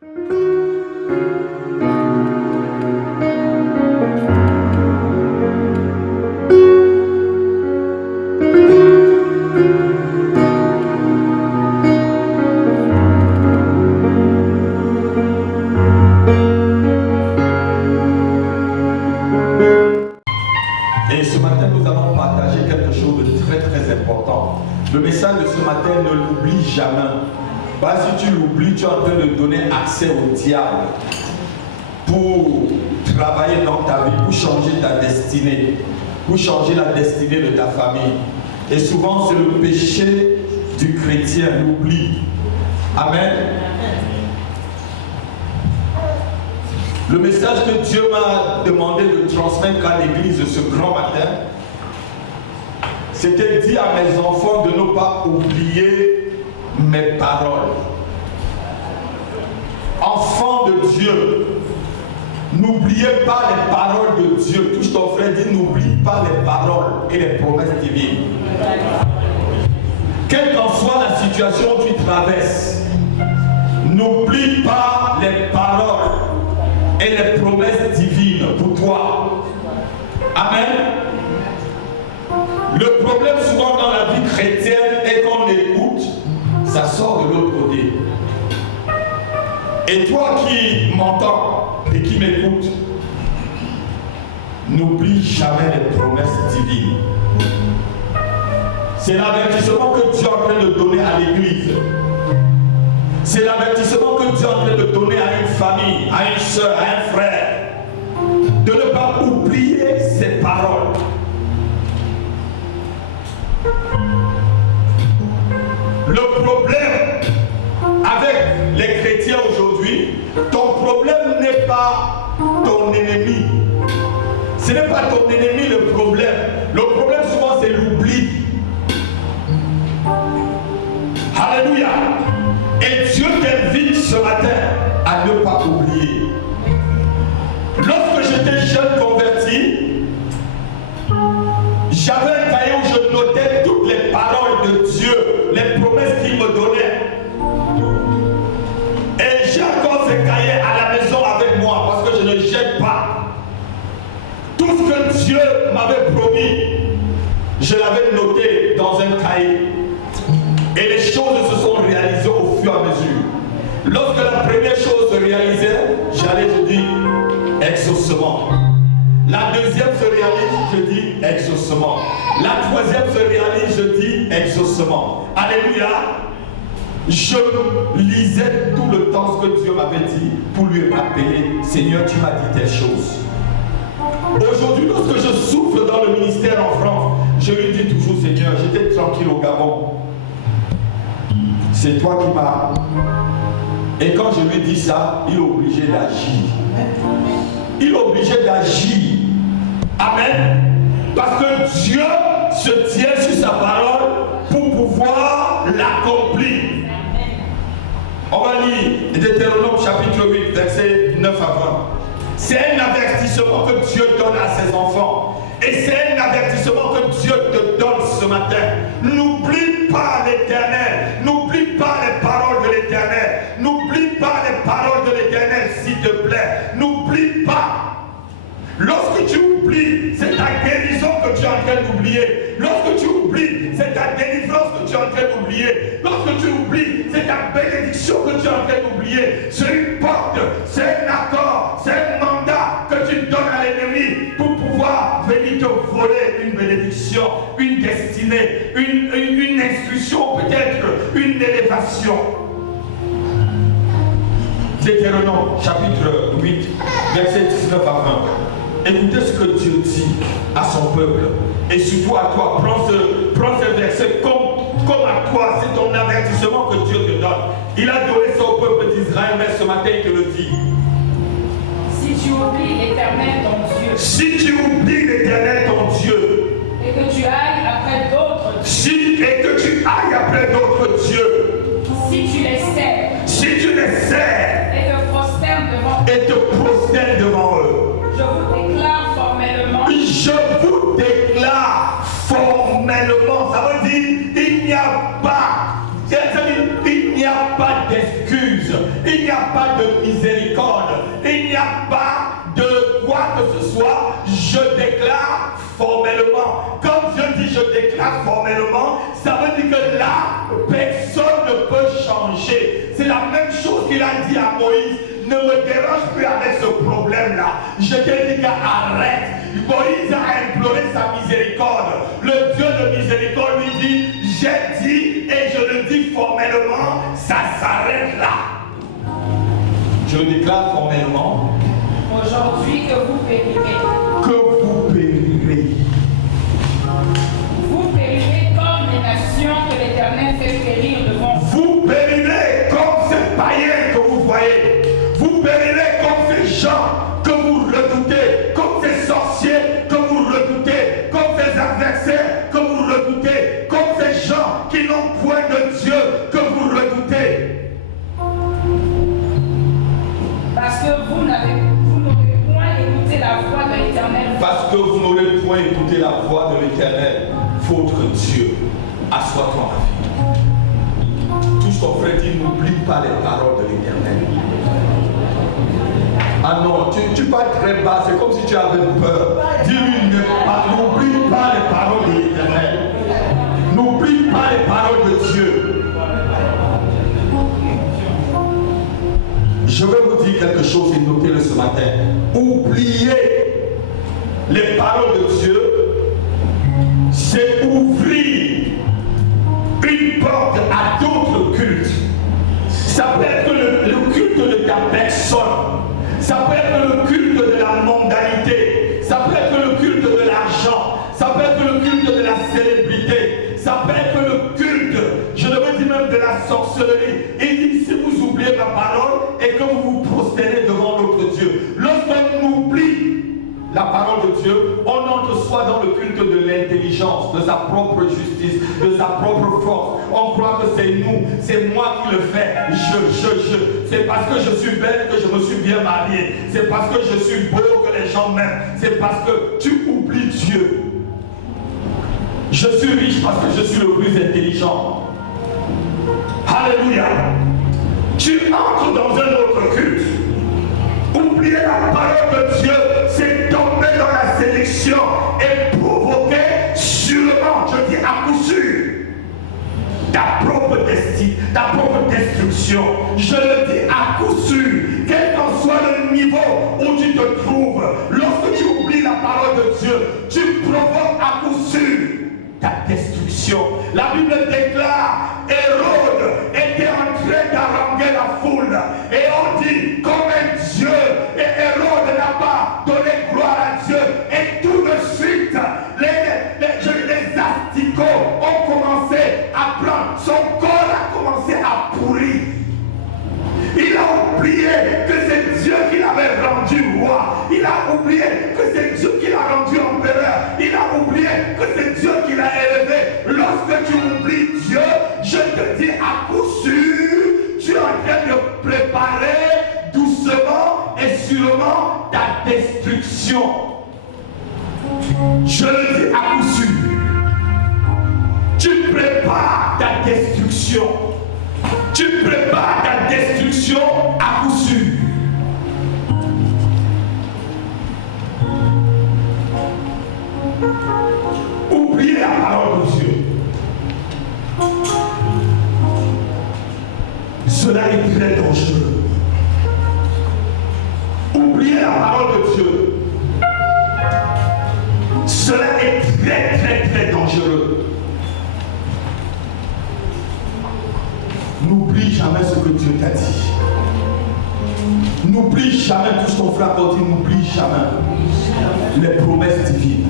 Et ce matin, nous allons partager quelque chose de très très important. Le message de ce matin, ne l'oublie jamais. Parce que si tu l'oublies, tu es en train de donner accès au diable pour travailler dans ta vie, pour changer ta destinée, pour changer la destinée de ta famille. Et souvent, c'est le péché du chrétien, l'oubli. Amen. Le message que Dieu m'a demandé de transmettre à l'église ce grand matin, c'était dire à mes enfants de ne pas oublier mes paroles. Enfants de Dieu, n'oubliez pas les paroles de Dieu. Touche ton frère, dis n'oublie pas les paroles et les promesses divines. Quelle qu'en soit la situation que tu traverses, n'oublie pas les paroles et les promesses divines pour toi. Amen. Le problème souvent dans la vie chrétienne est qu'on écoute, ça sort de l'autre côté. Et toi qui m'entends et qui m'écoutes, n'oublie jamais les promesses divines. C'est l'avertissement que Dieu est en train de donner à l'église. C'est l'avertissement que Dieu est en train de donner à une famille, à une soeur, à un frère. De ne pas oublier ses paroles. Le problème avec les chrétiens aujourd'hui, ton problème n'est pas ton ennemi. Ce n'est pas ton ennemi le problème. Le problème souvent c'est l'oubli. Alléluia. Et Dieu t'invite ce matin à ne pas oublier. Lorsque j'étais jeune converti, j'avais un cahier où je notais toutes les paroles de Dieu, les promesses qu'il me donnait. Et j'ai encore ce cahier à la maison avec moi parce que je ne jette pas. Tout ce que Dieu m'avait promis, je l'avais noté dans un cahier. Et les choses se sont réalisées au fur et à mesure. Lorsque la première chose se réalisait, j'allais, je dis, exaucement. La deuxième se réalise, je dis, exaucement. La troisième se réalise, je dis, exaucement. Alléluia. Je lisais tout le temps ce que Dieu m'avait dit pour lui rappeler, Seigneur, tu m'as dit telle chose. Aujourd'hui, lorsque je souffle dans le ministère en France, je lui dis toujours, Seigneur, j'étais tranquille au Gabon. C'est toi qui m'as. Et quand je lui dis ça, il est obligé d'agir. Il est obligé d'agir. Amen. Parce que Dieu se tient sur sa parole pour pouvoir l'accomplir. On va lire Deutéronome chapitre 8, versets 9 à 20. C'est un avertissement que Dieu donne à ses enfants. Et c'est un avertissement que Dieu te donne ce matin. N'oublie pas l'Éternel. N'oublie pas les paroles de l'Éternel. N'oublie pas les paroles de l'Éternel, s'il te plaît. N'oublie pas. Lorsque tu oublies, c'est ta guérison que tu es en train d'oublier. Lorsque tu oublies, c'est ta délivrance que tu es en train d'oublier. Lorsque tu oublies, c'est ta bénédiction que tu es en train d'oublier. C'est une porte, c'est un accord, c'est un mandat que tu donnes à l'ennemi pour pouvoir venir te voler une bénédiction, une destinée, une instruction, peut-être une élévation. Deutéronome chapitre 8, verset 19 à 20. Écoutez ce que Dieu dit à son peuple. Et surtout à toi, prends ce verset comme à toi. C'est ton avertissement que Dieu te donne. Il a donné ça au peuple d'Israël, mais ce matin il te le dit. Si tu oublies l'Éternel ton Dieu. Si tu oublies l'Éternel ton Dieu. Et que tu ailles après d'autres dieux. Et que tu ailles après d'autres dieux. Si tu les sers. Si tu les sers. Et te prosternes devant eux. Et te prosternes devant eux. Je vous déclare formellement. Je vous déclare formellement. Ça veut dire il n'y a pas d'excuse. Il n'y a a pas de miséricorde, il n'y a pas de quoi que ce soit, je déclare formellement. Quand Dieu dit je déclare formellement, ça veut dire que là, personne ne peut changer. C'est la même chose qu'il a dit à Moïse. Ne me dérange plus avec ce problème-là. Je te dis qu'arrête. Moïse a imploré sa miséricorde. Le Dieu de miséricorde lui dit, j'ai dit et je le dis formellement, ça s'arrête là. Je le déclare formellement. Aujourd'hui que vous périrez. Que vous périrez. Vous périrez comme les nations que l'Éternel fait périr devant vous. Vous périrez comme ces païens que vous voyez. Vous périrez comme ces gens que vous redoutez, comme ces sorciers que vous redoutez, comme ces adversaires que vous redoutez, comme ces gens qui n'ont point de Dieu que vous redoutez. Parce que vous n'aurez point écouté la voix de l'Éternel. Parce que vous n'aurez point écouté la voix de l'Éternel, votre Dieu. Assois-toi, ma fille. Touche ton frère, dit, n'oublie pas les paroles de l'Éternel. Ah non, tu parles très bas, c'est comme si tu avais peur. Dis-lui, n'oublie pas les paroles de l'Éternel. N'oublie pas les paroles de Dieu. Je vais vous dire quelque chose et notez-le ce matin. Oubliez les paroles de Dieu, c'est ouvrir une porte à d'autres cultes. Ça peut être le culte de ta personne. Ça peut être le culte de la mondanité. Ça peut être le culte de l'argent. Ça peut être le culte de la célébrité. Ça peut être le culte, je devrais dire même de la sorcellerie. Il dit, si vous oubliez ma parole et que vous vous prosternez devant notre Dieu. Lorsqu'on oublie la parole de Dieu, on entre soit dans le culte de l'intelligence, de sa propre justice, de sa propre force. On croit que c'est nous, c'est moi qui le fais. C'est parce que je suis belle que je me suis bien mariée. C'est parce que je suis beau que les gens m'aiment. C'est parce que tu oublies Dieu. Je suis riche parce que je suis le plus intelligent. Alléluia. Tu entres dans un autre culte. Oublier la parole de Dieu, c'est tomber dans la sélection et provoquer sûrement, je dis à coup sûr, ta propre destinée, ta propre destruction. Je le dis à coup sûr, quel qu'en soit le niveau où tu te trouves, lorsque tu oublies la parole de Dieu, tu provoques à coup sûr ta destruction. La Bible déclare, Hérode était en train d'haranguer la foule. Et on dit, comme un Dieu, et Hérode n'a pas donné gloire à Dieu. Et tout de suite, les asticots ont commencé à prendre. Son corps a commencé à pourrir. Il a oublié que c'est Dieu qui l'avait rendu roi. Il a oublié que c'est Dieu qui l'a rendu empereur. Il a oublié que c'est Dieu qui l'a élevé. Lorsque tu oublies Dieu, je te dis à coup sûr, tu es en train de préparer doucement et sûrement ta destruction. Je le dis à coup sûr. Tu prépares ta destruction. Tu prépares ta destruction à coup sûr. Oubliez la parole de Dieu. Cela est très dangereux. Oubliez la parole de Dieu. Cela est très très très dangereux. N'oublie jamais ce que Dieu t'a dit. N'oublie jamais, touche ton frère quand il n'oublie jamais les promesses divines.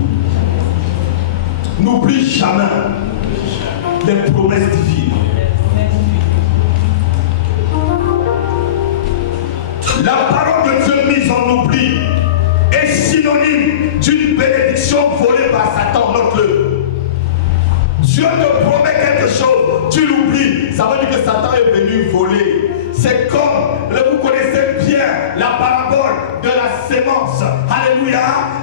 N'oublie jamais les promesses divines. La parole de Dieu mise en oubli est synonyme d'une bénédiction volée par Satan, note-le. Dieu te promet quelque chose, tu l'oublies. Ça veut dire que Satan est venu voler. C'est comme, vous connaissez bien la parabole de la sémence. Alléluia,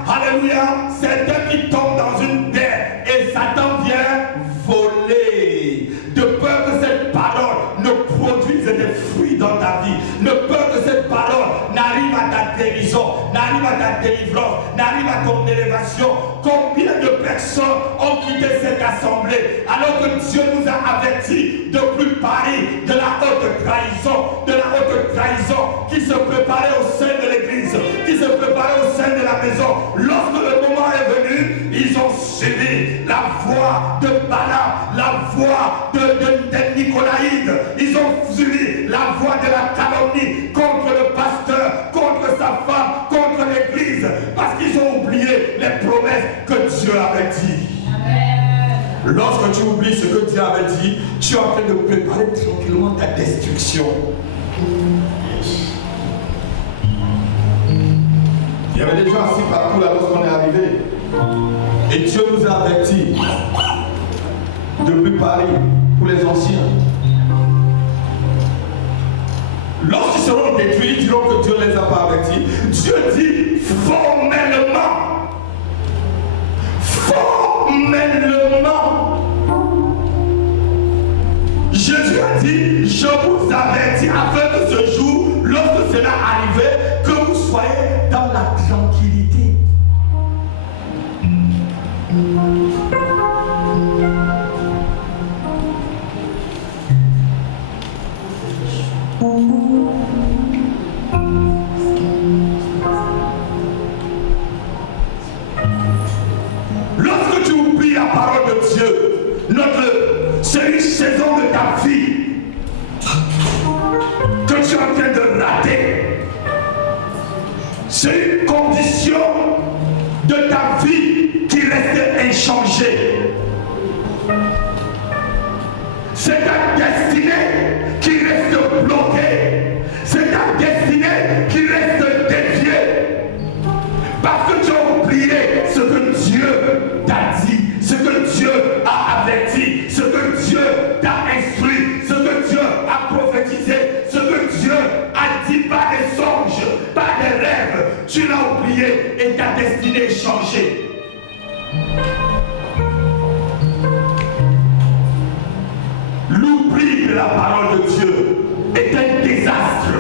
alléluia. C'est un qui tombe dans une terre et Satan vient voler. De peur que cette parole ne produise des fruits dans ta vie. De peur que que cette parole n'arrive à ta guérison, n'arrive à ta délivrance, n'arrive à ton élévation, combien de personnes ont quitté cette assemblée alors que Dieu nous a avertis de plus parler de la haute trahison qui se préparait au sein de l'église, qui se préparait au sein de la maison. Lorsque le moment est venu, ils ont suivi la voix de Balaam, la voix de Nicolaïde. Ils ont suivi la voix de la calomnie contre le pasteur, contre sa femme, contre l'église, parce qu'ils ont oublié les promesses que Dieu avait dit. Lorsque tu oublies ce que Dieu avait dit, tu es en train de préparer tranquillement ta destruction. Il y avait des gens assis partout là lorsqu'on est arrivé. Et Dieu nous a avertis de préparer pour les anciens. Lorsqu'ils seront détruits, ils diront que Dieu ne les a pas avertis. Dieu dit formellement. Jésus a dit, je vous avertis afin que ce jour, lorsque cela arrivait, que vous soyez dans la tranquillité. Lorsque tu oublies la parole de Dieu, c'est une saison de ta vie que tu es en train de rater. C'est une condition de ta vie qui reste inchangée. C'est ta destinée qui reste bloquée. C'est ta destinée qui reste déviée. Parce que tu as oublié ce que Dieu t'a dit, ce que Dieu a averti, ce que Dieu t'a instruit, ce que Dieu a prophétisé, ce que Dieu a dit par des songes, par des rêves. Tu l'as oublié et ta destinée est changée. L'oubli de la parole de Dieu est un désastre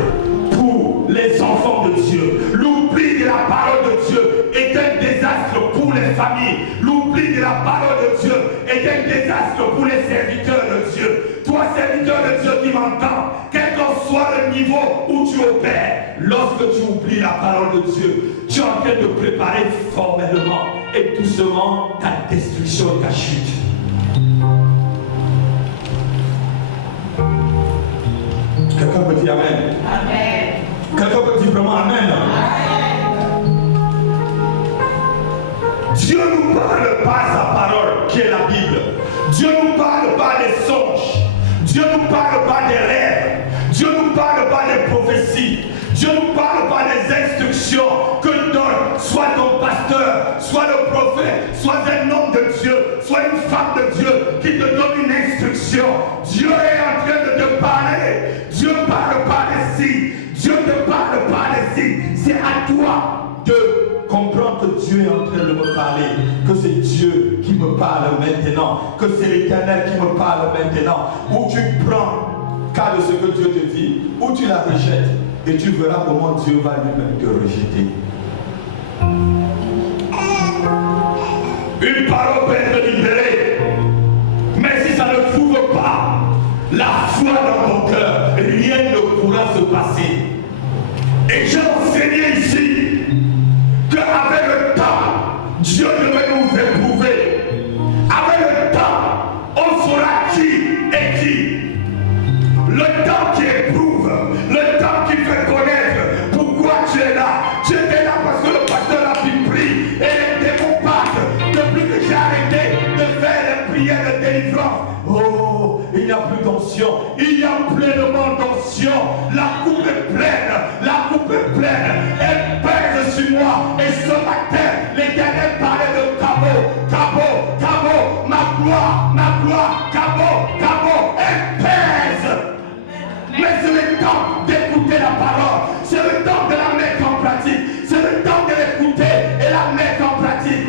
pour les enfants de Dieu. L'oubli de la parole de Dieu est un désastre pour les familles. L'oubli de la parole de Dieu est un désastre pour les serviteurs de Dieu. Toi, serviteur de Dieu qui m'entends, quel qu'en soit le niveau où tu opères, lorsque tu oublies la parole de Dieu, tu es en train de préparer formellement et doucement ta destruction et ta chute. Quelqu'un peut dire Amen. Amen. Quelqu'un peut dire vraiment Amen. Amen. Dieu nous parle par sa parole qui est la Bible. Dieu nous parle par des songes. Dieu nous parle par des rêves. Dieu nous parle par des prophéties. Dieu nous parle par des instructions que donne soit ton pasteur, soit le prophète, soit un homme de Dieu, soit une femme de Dieu qui te donne une instruction. Dieu est en train de te parler. Dieu parle par les signes. Dieu te parle par les signes. C'est à toi de comprendre que Dieu est en train de me parler, que c'est Dieu qui me parle maintenant, que c'est l'Éternel qui me parle maintenant. Ou tu prends cas de ce que Dieu te dit, ou tu la rejettes. Et tu verras comment Dieu va lui-même te rejeter. Une parole peut être libérée, mais si ça ne trouve pas la foi dans ton cœur, rien ne pourra se passer. Et j'ai enseigné ici qu'avec le temps, Dieu devait nous éprouver. Avec le temps, on saura qui est qui. Le temps qui éprouve, le temps qui fait connaître pourquoi tu es là. Tu étais là parce que le pasteur a pris et les démons partent. Depuis que j'ai arrêté de faire les prières de délivrance, oh, il n'y a plus d'onction, il y a pleinement d'onction. La coupe est pleine, la coupe est pleine. Elle pèse sur moi. Et ce matin, l'Éternel parlait de Cabo, ma gloire, Cabo, elle pèse. Mais c'est le temps d'écouter la parole. C'est le temps de la mettre en pratique. C'est le temps de l'écouter et la mettre en pratique.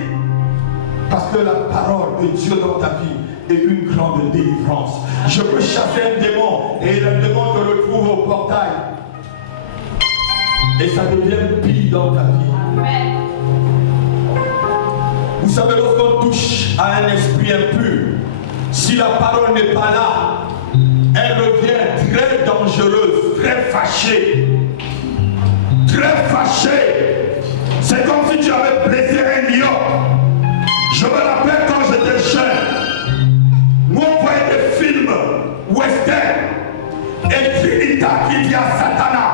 Parce que la parole de Dieu dans ta vie est une grande délivrance. Je peux chasser un démon et le démon te retrouve au portail. Et ça devient pire dans ta vie. Amen. Vous savez, lorsqu'on touche à un esprit impur, si la parole n'est pas là, elle devient très dangereuse, très fâchée. Très fâchée. C'est comme si tu avais blessé un lion. Je me rappelle quand j'étais jeune, nous on voyait des films western. Et Trinita qui dit à Satana,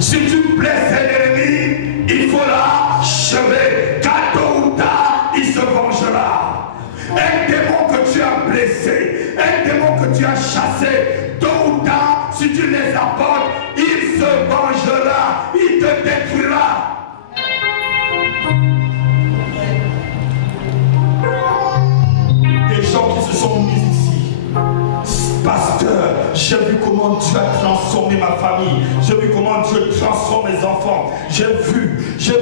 si tu blesses un ennemi, il faut l'achever, car tôt ou tard, il se vengera. Un démon que tu as blessé, un démon que tu as chassé, tôt ou tard, si tu les apportes, il se vengera, il te détruira. Des gens qui se sont mis ici, pasteur, j'ai vu comment Dieu a transformé ma famille, j'ai vu comment Dieu transforme mes enfants, j'ai vu Dieu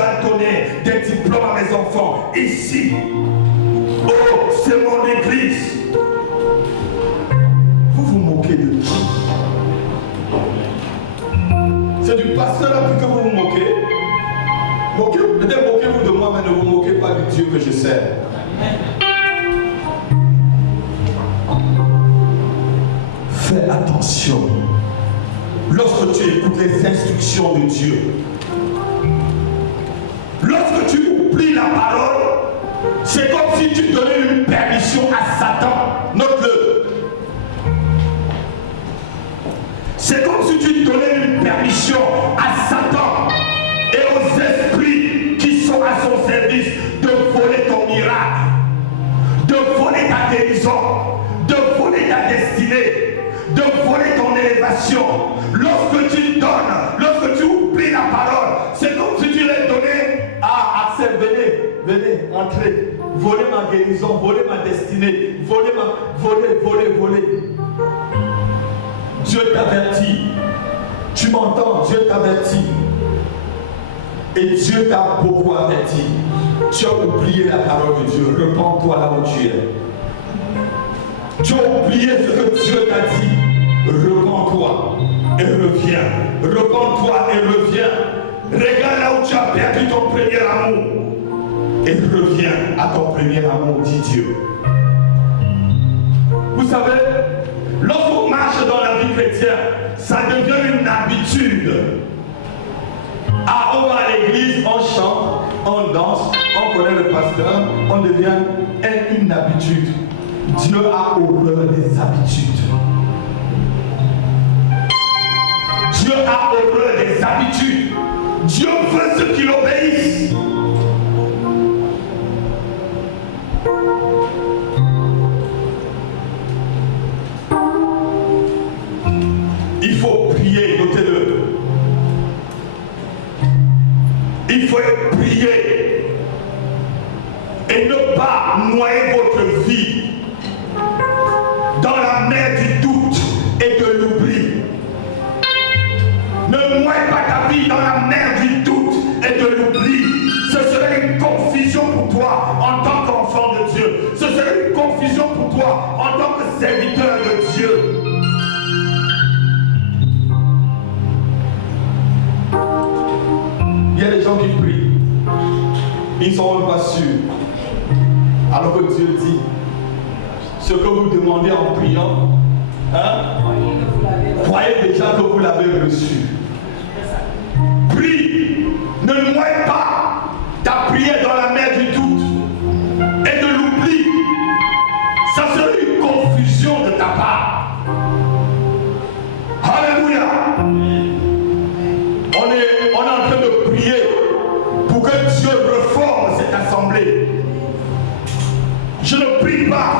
a donné des diplômes à mes enfants ici. Oh, c'est mon église. Vous vous moquez de qui? C'est du pasteur là que vous vous moquez. Peut-être moquez-vous de moi, mais ne vous moquez pas du Dieu que je sers. Fais attention. Lorsque tu écoutes les instructions de Dieu, lorsque tu oublies la parole, c'est comme si tu donnais une permission à Satan. Note-le. C'est comme si tu donnais une permission à Satan et aux esprits qui sont à son service de voler ton miracle, de voler ta guérison, de voler ta destinée, de voler ton élévation. Lorsque tu donnes, lorsque tu oublies la parole, c'est comme si tu l'as donné à Axel. Venez, entrez, volez ma guérison, volez ma destinée, volez. Dieu t'avertit. Tu m'entends, Dieu t'avertit. Et Dieu t'a beaucoup averti. Tu as oublié la parole de Dieu. Repends-toi là où tu es. Tu as oublié ce que Dieu t'a dit. Repends-toi et reviens. Repends-toi et reviens. Regarde là où tu as perdu ton premier amour. Et reviens à ton premier amour, dit Dieu. Vous savez, lorsqu'on marche dans la vie chrétienne, ça devient une habitude. Ah, on va à l'église, on chante, on danse, on connaît le pasteur, on devient une habitude. Dieu a horreur des habitudes. Dieu a horreur des habitudes. Dieu veut ceux qui l'obéissent. Il faut prier, notez-le. Il faut prier et ne pas noyer votre vie dans la mer du doute et de l'oubli. Ne noie pas ta vie dans la mer du doute et de l'oubli. Ce serait une confusion pour toi en tant qu'enfant de Dieu. Ce serait une confusion pour toi en tant que serviteur de Dieu. Il y a des gens qui prient. Ils ne sont même pas sûrs. Alors que Dieu dit, ce que vous demandez en priant, croyez déjà que vous l'avez reçu. Prie, ne noie pas ta prière dans la mer du doute et de l'oubli. Ça serait une confusion de ta part. Alléluia. On est en train de prier pour que Dieu reforme cette assemblée. Je ne prie pas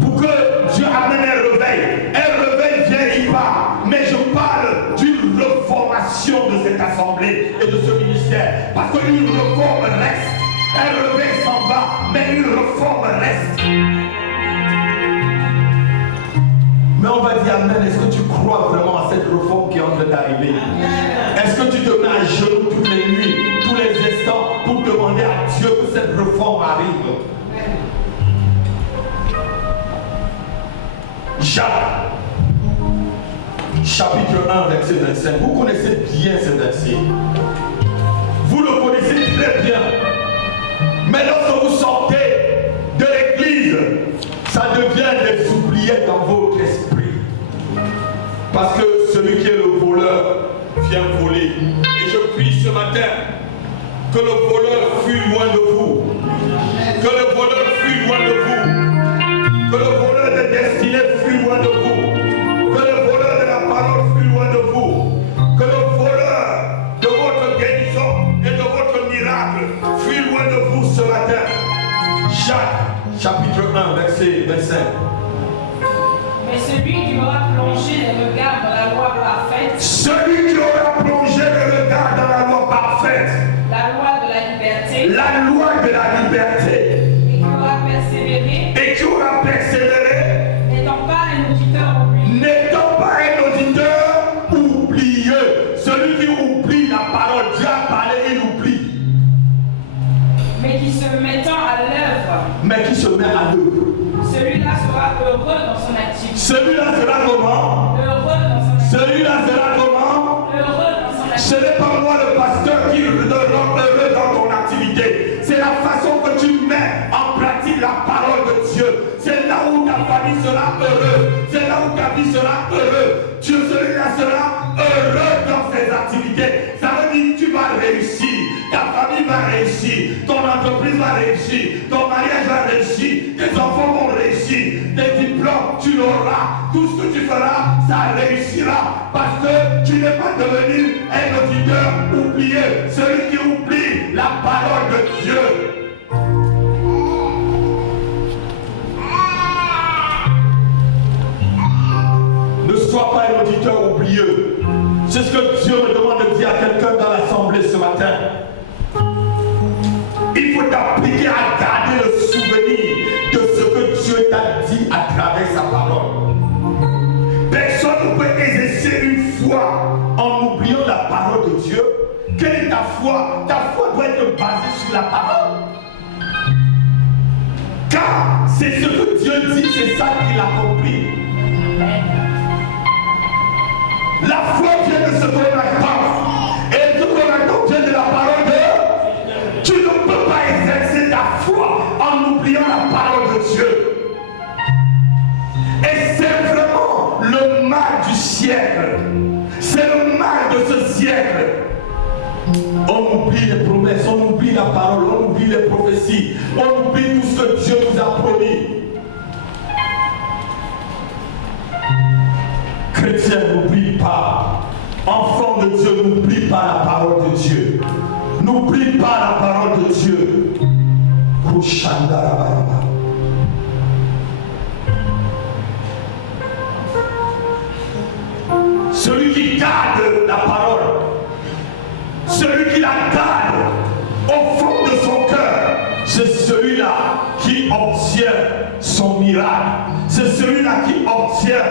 pour que Dieu amène un réveil. Un réveil vient pas. Mais je parle d'une reformation de cette assemblée et de ce ministère. Parce qu'une réforme reste. Un réveil s'en va, mais une réforme reste. Mais on va dire amen. Est-ce que tu crois vraiment à cette réforme qui est en train d'arriver? Est-ce que tu te mets à genoux toutes les nuits, tous les instants pour demander à Dieu que cette réforme arrive? Jacques, chapitre 1, verset 25. Vous connaissez bien ce verset. dans votre esprit. Parce que celui qui est le voleur vient voler. Et je prie ce matin que le voleur fuit loin de vous. Que le voleur fuit loin de vous. Que le voleur de destinée fuit loin de vous. Que le voleur de la parole fuit loin de vous. Que le voleur de votre guérison et de votre miracle fuit loin de vous ce matin. Jacques, chapitre 1, verset 25. Mais celui qui aura plongé les regards dans la loi parfaite, celui qui aura plongé les regards dans la loi parfaite, la loi de la liberté, la loi de la liberté, et qui aura persévéré, n'étant pas un auditeur oublieux, celui qui oublie la parole, Dieu a parlé, il oublie, mais qui se mettant à l'œuvre, celui-là sera heureux dans son activité. Celui-là sera comment? Heureux dans son activité. Celui-là sera comment? Heureux dans son activité. Ce n'est pas moi le pasteur qui te rend heureux dans ton activité. C'est la façon que tu mets en pratique la parole de Dieu. C'est là où ta famille sera heureuse. C'est là où ta vie sera heureuse. Dieu, celui-là sera heureux dans ses activités. Ça veut dire que tu vas réussir. Ta famille va réussir. Ton entreprise va réussir. Ton mariage va réussir. Tes enfants vont réussir. Tes diplômes, tu l'auras. Tout ce que tu feras, ça réussira. Parce que tu n'es pas devenu un auditeur oublié. Celui qui oublie la parole de Dieu. Ne sois pas un auditeur oublieux. C'est ce que Dieu me demande de dire à quelqu'un dans l'assemblée ce matin. Il faut t'appliquer à garder le souvenir de ce que Dieu t'a dit à travers sa parole. Personne ne peut exercer une foi en oubliant la parole de Dieu. Quelle est ta foi? Ta foi doit être basée sur la parole. Car c'est ce que Dieu dit, c'est ça qu'il accomplit. La foi vient de ce qu'on attend. Et ce qu'on attend vient de la parole de Dieu. Tu ne peux pas exercer ta foi en oubliant la parole de Dieu. Et c'est vraiment le mal du siècle. C'est le mal de ce siècle. On oublie les promesses, on oublie la parole, on oublie les prophéties, on oublie tout ce que Dieu nous a promis. Chrétien, n'oublie pas. Enfant de Dieu, n'oublie pas la parole de Dieu. N'oublie pas la parole de Dieu. Celui qui garde la parole, celui qui la garde au fond de son cœur, c'est celui-là qui obtient son miracle. C'est celui-là qui obtient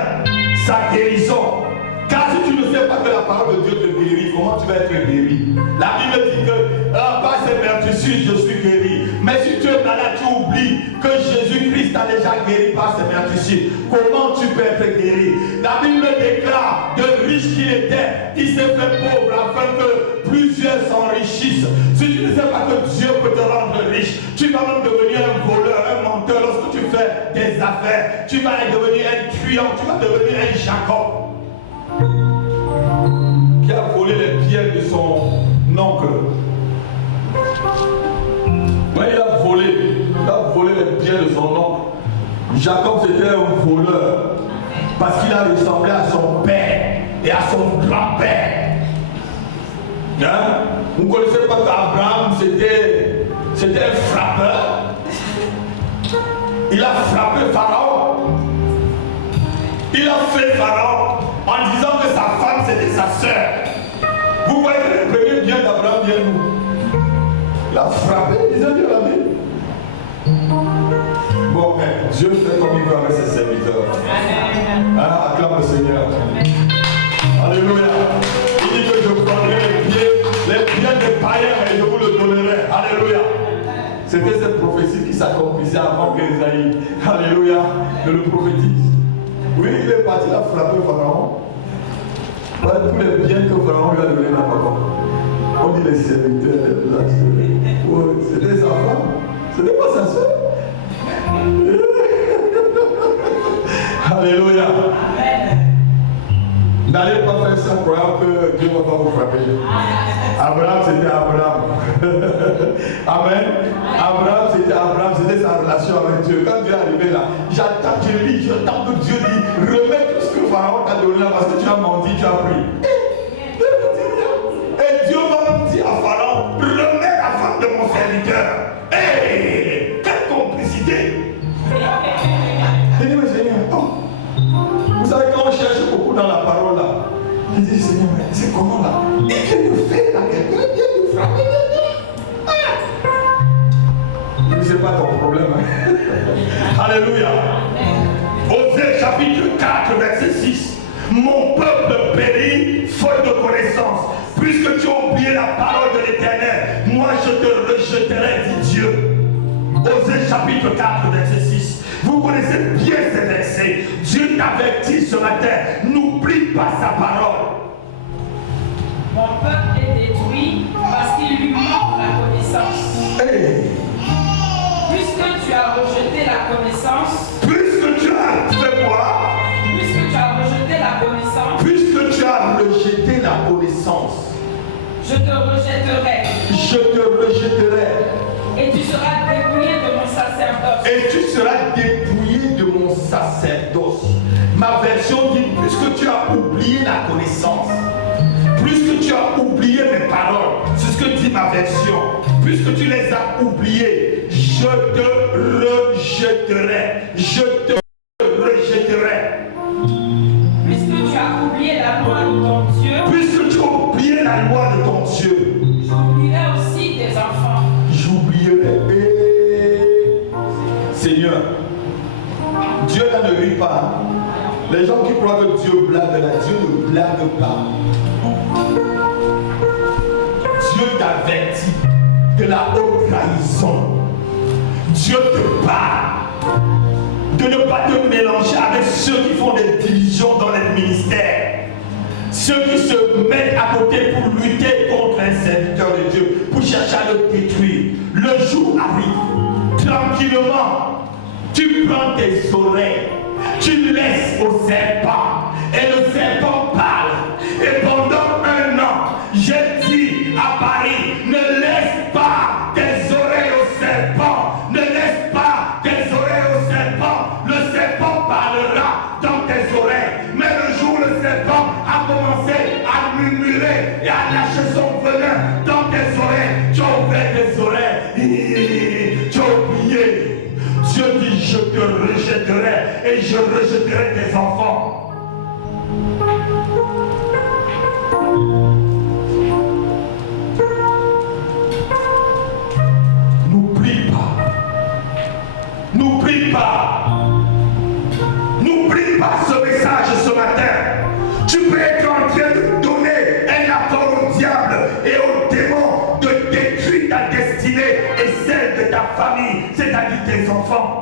sa guérison. Car si tu ne sais pas que la parole de Dieu te guérit, comment tu vas être guéri? La Bible dit que par ses vertus je suis guéri. Mais si tu es malade, tu oublies que Jésus-Christ t'a déjà guéri par ses vertus. Comment tu peux être guéri? La Bible déclare de riche qu'il était, il s'est fait pauvre afin que plusieurs s'enrichissent. Si tu ne sais pas que Dieu peut te rendre riche, tu vas même devenir un voleur, un menteur. Lorsque tu fais des affaires, tu vas devenir un truand, tu vas devenir un Jacob qui a volé les biens de son oncle. Ouais, il a volé les biens de son oncle. Jacob, c'était un voleur parce qu'il a ressemblé à son père et à son grand-père. Hein? Vous ne connaissez pas qu'Abraham, c'était un frappeur. Il a frappé Pharaon. Il a fait Pharaon en disant que sa femme c'était sa sœur. Vous voyez le premier bien d'Abraham vient où? Il a frappé, ils ont dit la Bible. Bon, mais Dieu fait comme il veut avec ses serviteurs. Ah, acclame le Seigneur. Alléluia. Il dit que je prendrai les biens des païens et je vous le donnerai. Alléluia. C'était cette prophétie qui s'accomplissait avant qu'Ésaïe, alléluia, ne le prophétise. Oui, il est parti à frapper Pharaon. Voilà tous les biens que Pharaon lui a donné là-bas. On dit les serviteurs, c'est des enfants. Ce n'est pas sa soeur. Alléluia. Alléluia. Amen. N'allez pas faire ça croyant que Dieu ne va pas vous frapper. Abraham, c'était Abraham. Amen. Abraham, c'était sa relation avec Dieu. Quand Dieu est arrivé là, j'attends que Dieu dit, remets tout ce que Pharaon t'a donné là parce que tu as menti, tu as pris. Et Dieu va même dire à Pharaon, remets la femme de mon serviteur. Hey, quelle complicité. Il dit, mais Seigneur, attends. Vous savez, quand on cherche beaucoup dans la parole là, il dit, Seigneur, mais c'est comment là? Il vient de faire là, quelqu'un vient de frapper. C'est pas ton problème. Hein? Alléluia. Osée chapitre 4, verset 6. Mon peuple périt faute de connaissance. Puisque tu as oublié la parole de l'Éternel, moi je te rejetterai, dit Dieu. Osée chapitre 4, verset 6. Vous connaissez bien ces versets. Dieu t'avertit ce matin. N'oublie pas sa parole. Mon peuple est détruit parce qu'il lui manque la connaissance. Hey. Puisque tu as rejeté la connaissance. Puisque tu as fait quoi? Puisque tu as rejeté la connaissance. Puisque tu as rejeté la connaissance. Je te rejetterai. Je te rejetterai. Et tu seras dépouillé de mon sacerdoce. Et tu seras dépouillé de mon sacerdoce. Ma version dit, puisque tu as oublié la connaissance, puisque tu as oublié mes paroles, c'est ce que dit ma version, puisque tu les as oubliées, je te rejetterai. Je te rejetterai. Puisque tu as oublié la loi de ton Dieu, puisque tu as oublié la loi de ton Dieu, j'oublierai aussi tes enfants. J'oublierai. Seigneur, Dieu là ne rit pas. Les gens qui croient que Dieu blague là, Dieu ne blague pas. Dieu t'avertit de la haute trahison. Dieu te parle de ne pas te mélanger avec ceux qui font des divisions dans les ministères. Ceux qui se mettent à côté pour lutter contre un serviteur de Dieu, pour chercher à le détruire. Le jour arrive, tranquillement, tu prends tes oreilles, tu laisses au serpent, et le serpent parle. Et pendant 1 an, j'ai dit à Paris, ne laisse pas tes oreilles au serpent, ne laisse pas tes oreilles au serpent. Le serpent parlera dans tes oreilles. Mais le jour où le serpent a commencé à murmurer et à lâcher son venin dans tes oreilles, tu as ouvert tes oreilles, tu as oublié. Dieu dit, je te rejetterai et je rejetterai tes enfants. N'oublie pas. N'oublie pas. N'oublie pas ce message ce matin. Tu peux être en train de donner un accord au diable et au démon de détruire ta destinée et celle de ta famille, c'est-à-dire tes enfants.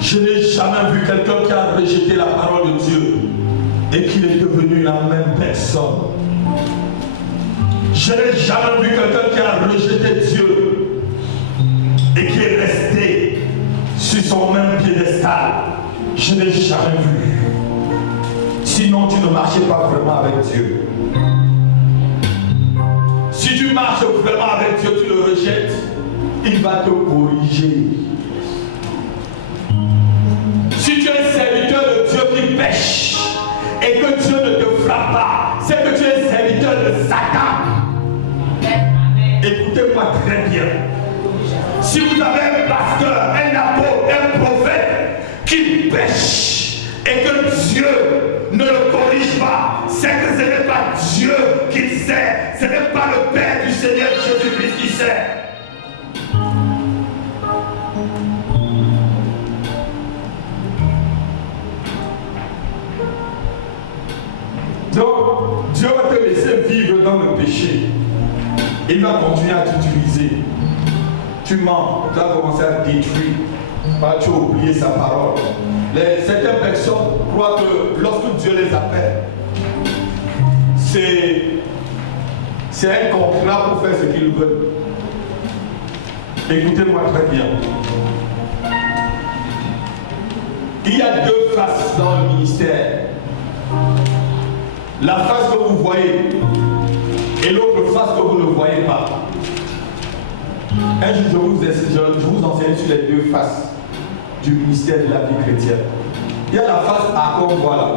Je n'ai jamais vu quelqu'un qui a rejeté la parole de Dieu et qu'il est devenu la même personne. Je n'ai jamais vu quelqu'un qui a rejeté Dieu et qui est resté sur son même piédestal. Je n'ai jamais vu. Sinon, tu ne marchais pas vraiment avec Dieu. Si tu marches vraiment avec Dieu, tu le rejettes, il va te corriger. Si tu es un serviteur de Dieu qui pêche et que Dieu ne te frappe pas, c'est que tu es un serviteur de Satan. Écoutez-moi très bien. Si vous avez un pasteur, un apôtre, un prophète qui pêche et que Dieu ne le corrige pas, c'est que ce n'est pas Dieu qui sait, ce n'est pas le Père du Seigneur Jésus-Christ qui sait. Donc, Dieu va te laisser vivre dans le péché. Il va continuer à t'utiliser. Tu mens, tu vas commencer à détruire. Tu as oublié sa parole. Certaines personnes croient que lorsque Dieu les appelle, c'est un contrat pour faire ce qu'ils veulent. Écoutez-moi très bien. Il y a deux faces dans le ministère. La face que vous voyez et l'autre face que vous ne voyez pas. Un jour, je vous enseigne sur les deux faces du ministère de la vie chrétienne. Il y a la face A qu'on voit là,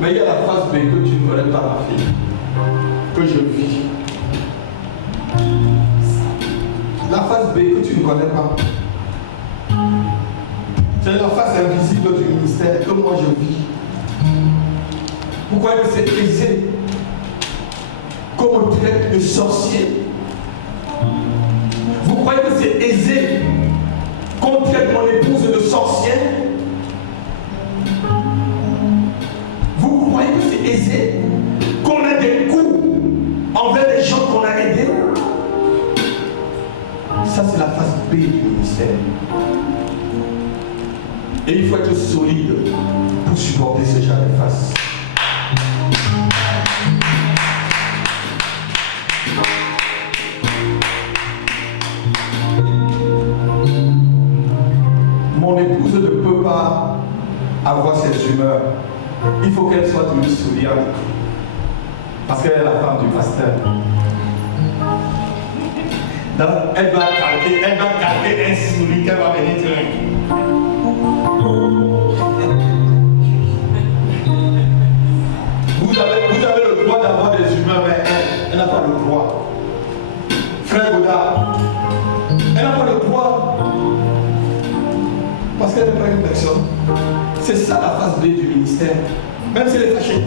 mais il y a la face B que tu ne connais pas, ma fille, que je vis. La face B que tu ne connais pas, c'est la face invisible du ministère que moi je vis. Vous croyez que c'est aisé qu'on me traite de sorcier? Vous croyez que c'est aisé qu'on traite mon épouse de sorcière? Vous croyez que c'est aisé qu'on ait des coups envers les gens qu'on a aidés? Ça, c'est la face B du ministère. Et il faut être solide pour supporter ce genre de face. Mon épouse ne peut pas avoir ses humeurs. Il faut qu'elle soit toujours souriante. Parce qu'elle est la femme du pasteur. Donc, elle va calquer un sourire qu'elle va venir traîner. Vous avez le droit d'avoir des humeurs, mais elle n'a pas le droit. Frère Godard, elle n'a pas le droit. Parce qu'elle n'est pas une personne. C'est ça la face B du ministère. Même si elle est fâchée,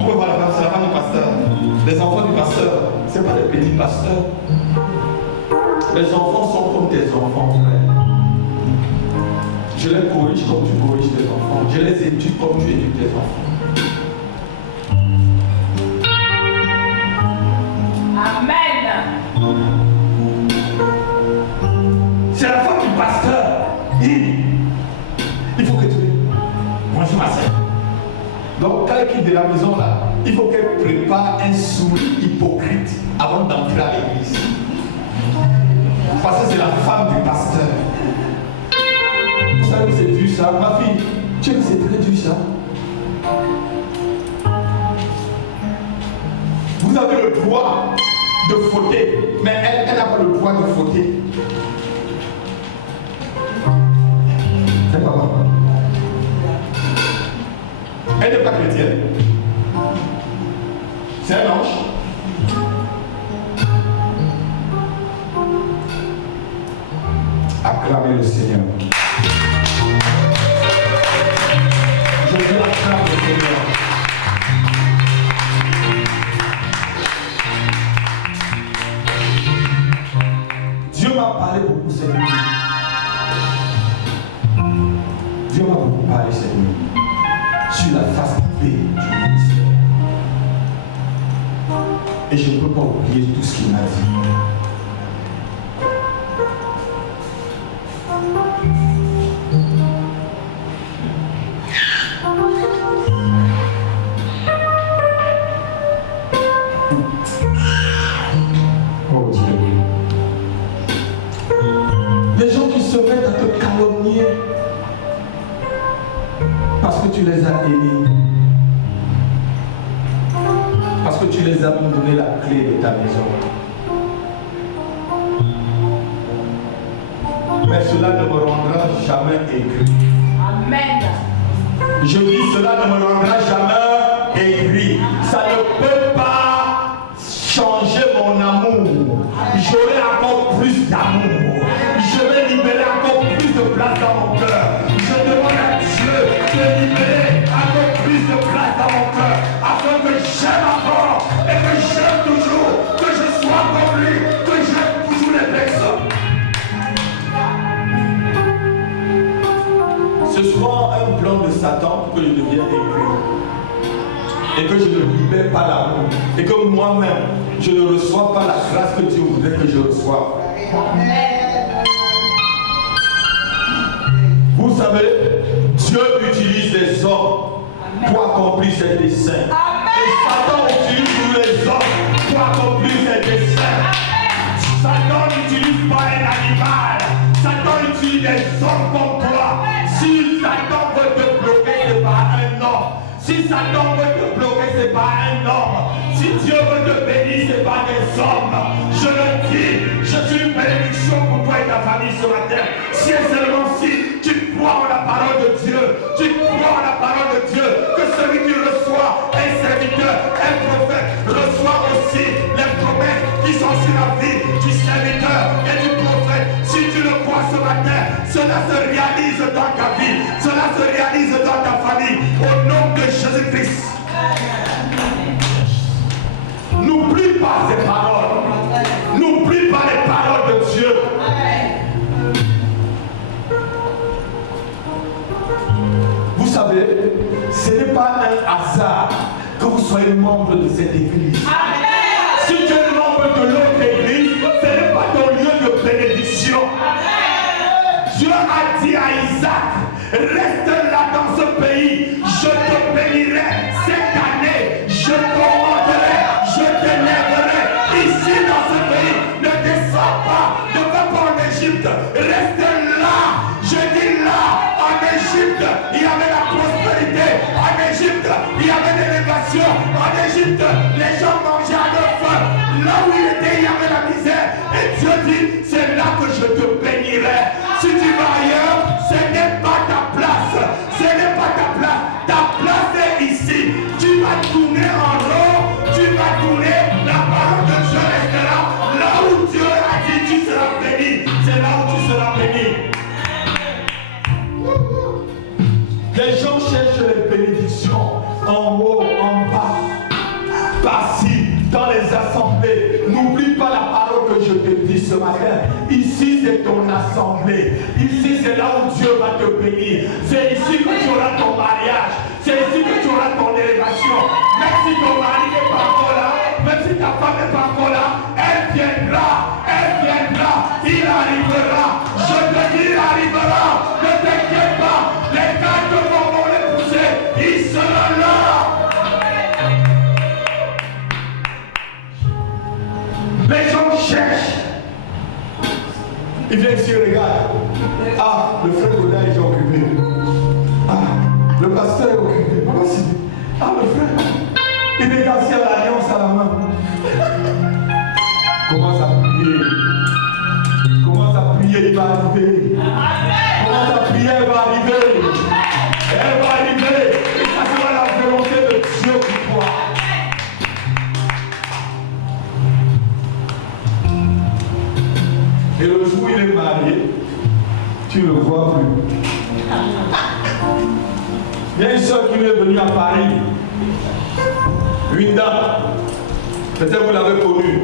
on peut voir c'est la femme du pasteur. Les enfants du pasteur, ce n'est pas des petits pasteurs. Les enfants sont comme tes enfants, frère. Je les corrige comme tu corriges tes enfants. Je les éduque comme tu éduques tes enfants. Amen. C'est la femme du pasteur. Il faut que tu... Bonjour ma soeur. Donc quand elle quitte de la maison là, il faut qu'elle prépare un sourire hypocrite avant d'entrer à l'église. Parce que c'est la femme du pasteur. Vous savez que c'est dur ça, ma fille. Tu sais que c'est très dur ça. Vous avez le droit de fauter, mais elle n'a pas le droit de fauter. C'est pas moi. Elle n'est pas chrétienne. C'est un ange. Acclamez le Seigneur. Je dis acclame le Seigneur. Dieu m'a parlé beaucoup cette nuit. Dieu m'a beaucoup parlé cette nuit sur la face B du ministère. Et je ne peux pas oublier tout ce qu'il m'a dit. Oh Dieu. Les gens qui se mettent à te calomnier parce que tu les as aimés. Parce que tu les as donné la clé de ta maison. Mais cela ne me rendra jamais aigri. Amen. Je dis cela ne me rendra jamais aigri. Ça ne peut pas changer mon amour. J'aurai encore plus d'amour. Je vais libérer encore plus de place dans mon cœur. Je demande à Dieu de libérer encore plus de place dans mon cœur afin que j'aime encore et que j'aime toujours, que je sois comme lui, que j'aime toujours les personnes. Ce soir, un plan de Satan pour que je devienne aigri et que je ne libère pas l'amour et que moi-même je ne reçois pas la grâce que Dieu voudrait que je reçoive. Vous savez, Dieu utilise les hommes pour accomplir ses desseins. Et Satan utilise tous les hommes pour accomplir ses desseins. Satan n'utilise pas un animal. Satan utilise des hommes comme toi. Si Satan veut te Si Satan veut te bloquer, ce n'est pas un homme. Si Dieu veut te bénir, ce n'est pas des hommes. Je le dis, je suis une bénédiction pour toi et ta famille sur la terre. Si et seulement si tu crois en la parole de Dieu, tu crois en la parole de Dieu, que celui qui reçoit un serviteur, un prophète, reçoit aussi les promesses qui sont sur la vie du serviteur et du prophète. Si tu le crois ce matin, cela se réalise dans ta vie, cela se réalise dans ta famille, au nom de Jésus-Christ. N'oublie pas ces paroles. N'oublie pas les paroles de Dieu. Vous savez, ce n'est pas un hasard que vous soyez membre de cette église. Si tu es membre de l'autre église, ce n'est pas ton lieu de bénédiction. Dieu a dit à Isaac, reste là dans ce pays, je te bénirai cette année, je t'augmenterai, je t'élèverai. Ici dans ce pays, ne descends pas, ne va pas en Égypte, reste là. Je dis là, en Égypte, il y avait la prospérité, en Égypte, il y avait l'élévation, en Égypte, les gens mangeaient à leur faim. Là où il était, il y avait la misère. Et Dieu dit, c'est là que je te bénirai. Si tu vas ailleurs, ce n'est pas ta place. Ce n'est pas ta place. Ta place est ici. Tu vas tourner en rond. Tu vas tourner. La parole de Dieu restera. Là où Dieu a dit, tu seras béni. C'est là où tu seras béni. Les gens cherchent les bénédictions en haut, en bas, par-ci, dans les assemblées. N'oublie pas la parole que je te dis ce matin. Ici, c'est ton assemblée. Ici, c'est là où Dieu va te bénir. C'est ici que tu auras ton mariage. C'est ici que tu auras ton élévation. Même si ton mari n'est pas encore là, même si ta femme n'est pas encore là, elle viendra. Il arrivera. Je te dis, il arrivera. Ne t'inquiète pas. Les cartes vont les pousser. Il sera là. Les gens cherchent. Il vient ici, regarde. Ah, le frère Goda est occupé. Ah, le pasteur est occupé. Voici. Ah, le frère. Il est assis à l'alliance à la main. Commence à prier. Commence à prier, il va arriver. Commence à prier, elle va arriver. Elle va arriver. Et ça sera la volonté de Dieu pour toi. Et le jour où il est marié, tu ne le vois plus. Il y a une soeur qui est venue à Paris. Une dame. Peut-être vous l'avez connue.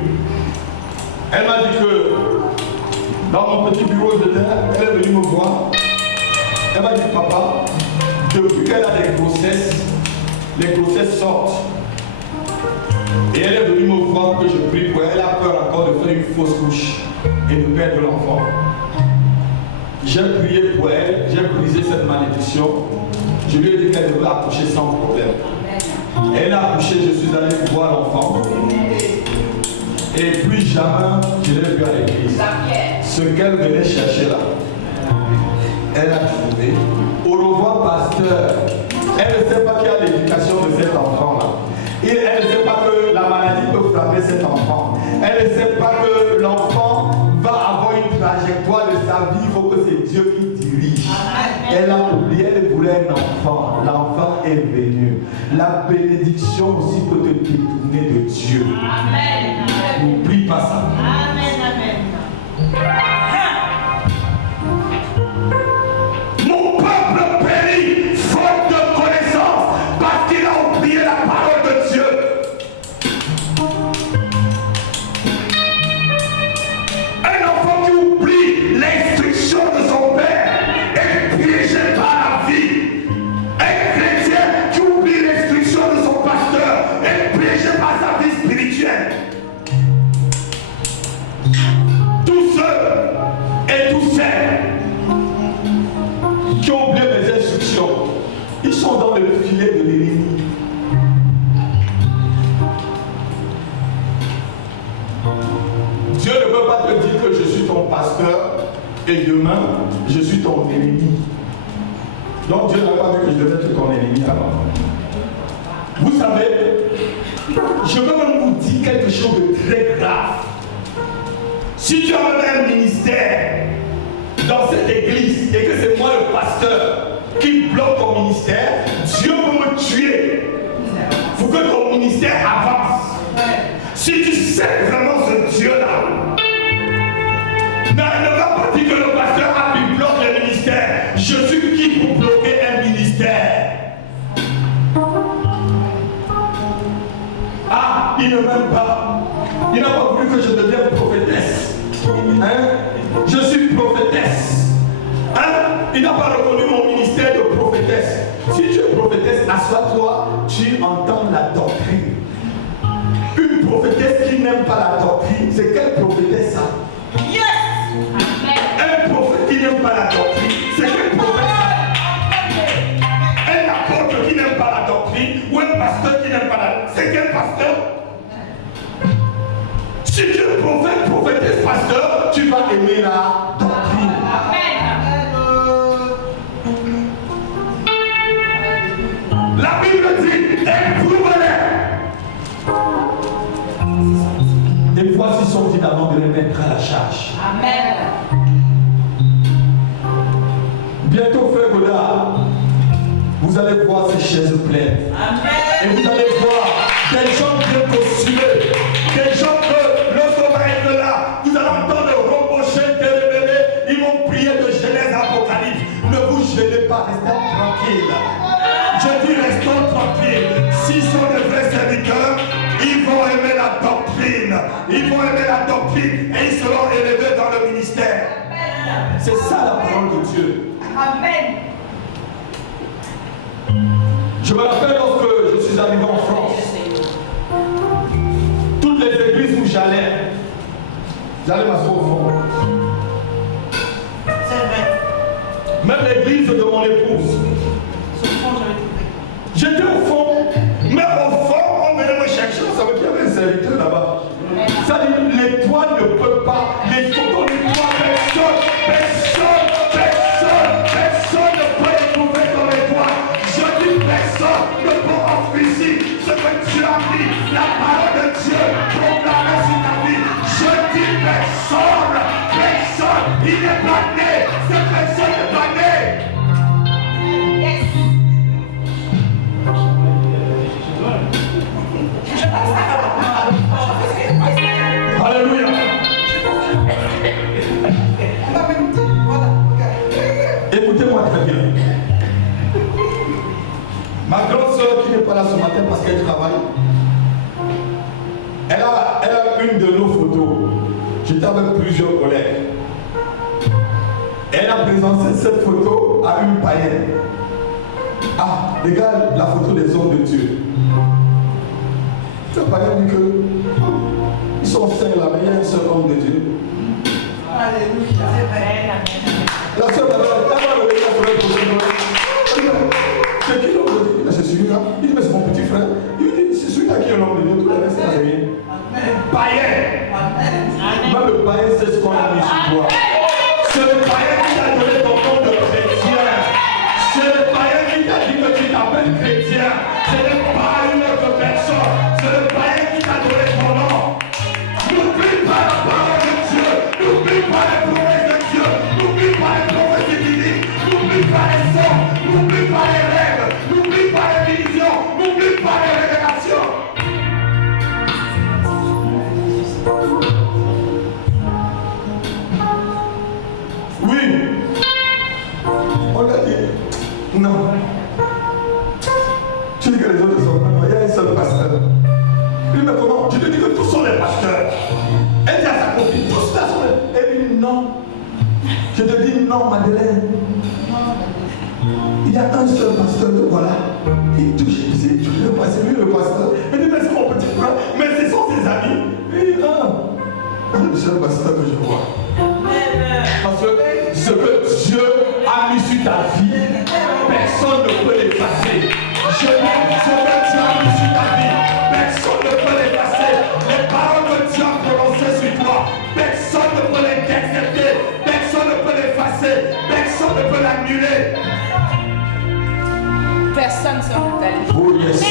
Elle m'a dit que dans mon petit bureau de terre, elle est venue me voir. Elle m'a dit, papa, depuis qu'elle a des grossesses, les grossesses sortent. Et elle est venue me voir que je prie pour elle. Elle a peur encore de faire une fausse couche et de perdre l'enfant. J'ai prié pour elle, j'ai brisé cette malédiction. Je lui ai dit qu'elle devait accoucher sans problème. Elle a accouché, je suis allé voir l'enfant. Et plus jamais je l'ai vu à l'église. Ce qu'elle venait chercher là, elle a trouvé. Au revoir, pasteur. Elle ne sait pas qu'il y a l'éducation de cet enfant là. Elle ne sait pas que la maladie peut frapper cet enfant. Elle ne sait pas que l'enfant va avoir une trajectoire de sa vie. Il faut que c'est Dieu qui dirige. Elle a oublié, elle voulait un enfant. L'enfant est venu. La bénédiction aussi peut te détourner de Dieu. Amen. N'oublie pas ça. Amen. Mon peuple périt faute de connaissance parce qu'il a oublié la parole de Dieu. Un enfant qui oublie l'instruction de son père est piégé par la vie. Un chrétien qui oublie l'instruction de son pasteur est piégé par sa vie spirituelle. Tous ceux et tous celles qui ont oublié mes instructions, ils sont dans le filet de l'ennemi. Dieu ne peut pas te dire que je suis ton pasteur et demain je suis ton ennemi. Donc Dieu n'a pas vu que je devais être ton ennemi alors. Vous savez, je veux même vous dire quelque chose de très grave. Si tu as même un ministère dans cette église et que c'est moi le pasteur qui bloque ton ministère, Dieu peut me tuer pour que ton ministère avance. Si tu sais vraiment ce Dieu-là, ne va pas dire que le pasteur a pu bloquer le ministère. Je suis qui pour bloquer un ministère? Ah, il ne m'aime pas. Il n'a pas voulu que je devienne prophétesse. Hein? Je suis prophétesse. Hein? Il n'a pas reconnu mon ministère de prophétesse. Si tu es prophétesse, assois-toi, tu entends la doctrine. Une prophétesse qui n'aime pas la doctrine, c'est quelle prophétesse ça? Yes! Un prophète qui n'aime pas la doctrine, c'est quel prophète ça? Un apôtre qui n'aime pas la doctrine ou un pasteur qui n'aime pas la doctrine, c'est quel pasteur? Si tu es prophète, prophétesse, pasteur, tu vas aimer la doctrine. La Bible dit, éprouvez-les. Et voici son dit avant de les mettre à la charge. Amen. Bientôt, frère Godard, vous allez voir ces chaises pleines. Amen. Et vous allez voir des gens bien costumés, des gens que lorsqu'on va être là, vous allez entendre le robot chaîne de révéler, ils vont prier de Genèse à Apocalypse. Ne vous gênez pas, restez tranquille. Je dis restons tranquilles. S'ils sont de vrais serviteurs, ils vont aimer la doctrine. Ils vont aimer la doctrine et ils seront élevés dans le ministère. C'est ça la parole de Dieu. Amen. Je me rappelle lorsque je suis arrivé en France, toutes les églises où j'allais m'asseoir au fond. C'est vrai. Même l'église de mon épouse. Sur le fond, j'avais trouvé. J'étais au fond, mais au fond, on venait me chercher. On savait qu'il y avait un serviteur là-bas. Ça dit, l'étoile ne peut pas, les photos du toit, personne ne peut éprouver ton étoile. Je dis personne ne peut offrir ce que Dieu a dit, la parole de Dieu proclamée sur ta vie. Je dis personne, il n'est pas né, cette personne n'est pas née. Alléluia. Écoutez-moi très bien. Ma grande soeur qui n'est pas là ce matin parce qu'elle travaille, elle a une de nos photos. J'étais avec plusieurs collègues. Elle a présenté cette photo à une païenne. Ah, regarde la photo des hommes de Dieu. Le païen dit que ils sont 5 là, mais il y a un seul homme de Dieu. Alléluia. C'est vrai. La soeur, elle va le regarder sur le prochain. C'est qui l'homme de Dieu? C'est celui-là. Il dit, mais c'est mon petit frère. Il dit, c'est celui-là qui est l'homme de Dieu. Tout le reste, c'est rien. Païen. Même le païen, c'est ce qu'on a mis sur toi. C'est le païen qui t'a donné ton nom de chrétien. C'est le païen qui t'a dit que tu t'appelles chrétien. Ce n'est pas une autre personne. C'est le païen qui t'a donné ton nom. N'oublie pas la parole de Dieu. N'oublie pas les promesses de Dieu. N'oublie pas les prophéties divines. N'oublie pas les sons. N'oublie pas les rêves. N'oublie pas les visions. N'oublie pas les révélations. Oui. On a dit non. Tu dis que les autres sont pas. Il y a un seul pasteur. Il dit, mais comment? Je te dis que tous sont les pasteurs. Elle dit à sa copine, tous là sont les. Elle dit non. Je te dis non, Madeleine. Il y a un seul pasteur, voilà. Il touche ici, il touche le pasteur, c'est lui le pasteur. Elle dit, mais c'est mon petit frère, mais ce sont ses amis. Il dit, non. Le seul pasteur que je vois. Parce que ce que Dieu a mis sur ta vie, personne ne peut l'effacer. Ce que Dieu a mis sur ta vie, personne ne peut l'effacer. Les paroles que Dieu a prononcées sur toi, personne ne peut les accepter, personne ne peut l'effacer, personne ne peut l'annuler. Personne ne se retrouve. Oh yes.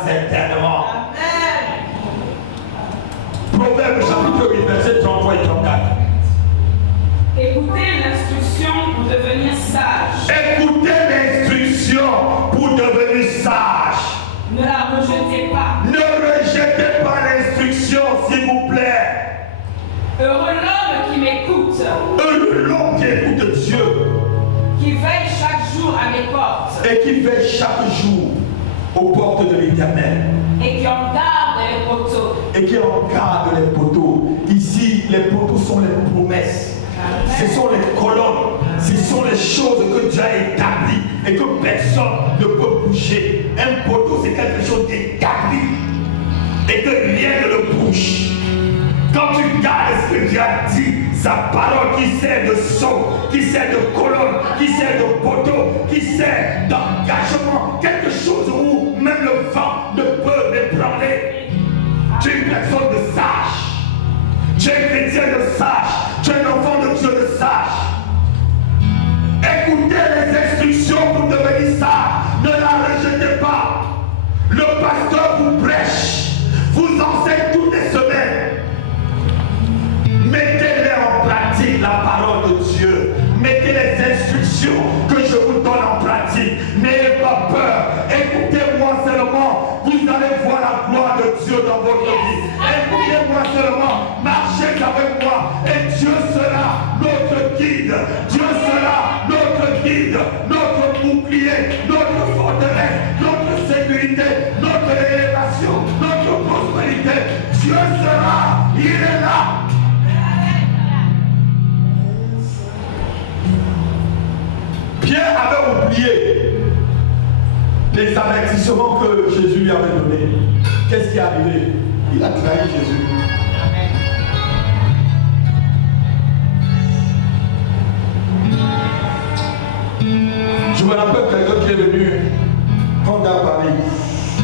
vivras éternellement. Proverbe chapitre 8, verset 33 et 34. Écoutez l'instruction pour devenir sage. Écoutez l'instruction pour devenir sage. Ne la rejetez pas. Ne rejetez pas l'instruction, s'il vous plaît. Heureux l'homme qui m'écoute, Heureux l'homme qui écoute Dieu qui veille chaque jour à mes portes et qui veille chaque jour aux portes de l'Éternel et qui en garde les poteaux. et qui en garde les poteaux. Ici, les poteaux sont les promesses. Ce sont les colonnes, ce sont les choses que Dieu a établies et que personne ne peut bouger. Un poteau, c'est quelque chose d'établi et que rien ne le bouge. Quand tu gardes ce que Dieu a dit, sa parole qui sert de sceau, qui sert de colonne, qui sert de poteau, qui sert d'engagement, quelque chose où même le vent ne peut m'ébranler. Tu es une personne de sage. Tu es un chrétien de sage. Tu es un enfant de Dieu de sage. Écoutez les instructions pour devenir sage. Ne la rejetez pas. Le pasteur vous prêche, vous enseigne toutes les semaines. Mettez-les en pratique, la parole de Dieu. Mettez les instructions que je vous donne en pratique. N'ayez pas peur. Écoutez-moi seulement. Vous allez voir la gloire de Dieu dans votre vie. Écoutez-moi seulement. Marchez avec moi. Et Dieu sera notre guide. Dieu sera notre guide, notre bouclier, notre forteresse, notre sécurité, notre élévation, notre prospérité. Dieu sera. Il est là. Pierre avait oublié les avertissements que Jésus lui avait donnés. Qu'est-ce qui est arrivé? Il a trahi Jésus. Je me rappelle quelqu'un qui est venu prendre à Paris.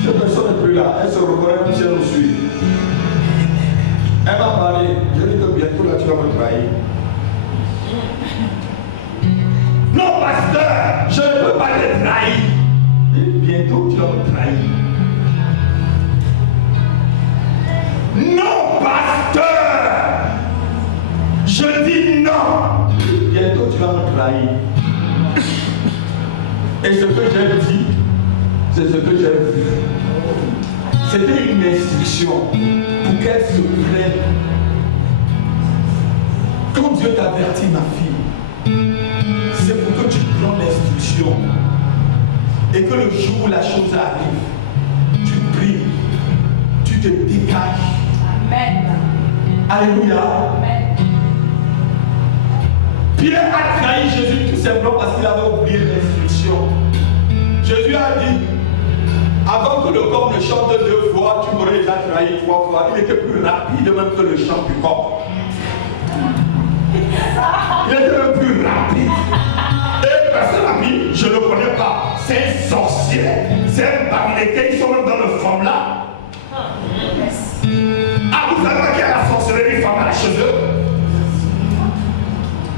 Cette personne n'est plus là. Elle se reconnaît même si elle nous suit. Elle m'a parlé. Je dis que bientôt là tu vas me trahir. Non, pasteur, je ne peux pas te trahir. Et bientôt, tu vas me trahir. Non, pasteur, je dis non. Et bientôt, tu vas me trahir. Et ce que j'ai dit, c'est ce que j'ai vu. C'était une instruction pour qu'elle se prenne. Quand Dieu t'avertit, ma fille, c'est pour que tu prends l'instruction et que le jour où la chose arrive, tu pries, tu te dégages. Amen. Alléluia. Amen. Pierre a trahi Jésus tout simplement parce qu'il avait oublié l'instruction. Jésus a dit, avant que le corps ne chante 2 fois, tu m'aurais déjà trahi 3 fois. Il était plus rapide même que le chant du corps. Il était le plus rapide. Et personne n'a dit, je ne le connais pas. C'est un sorcier. C'est un babilété. Ils sont même dans le forme là. Ah, vous savez pas qu'il y a la sorcellerie femme chez eux?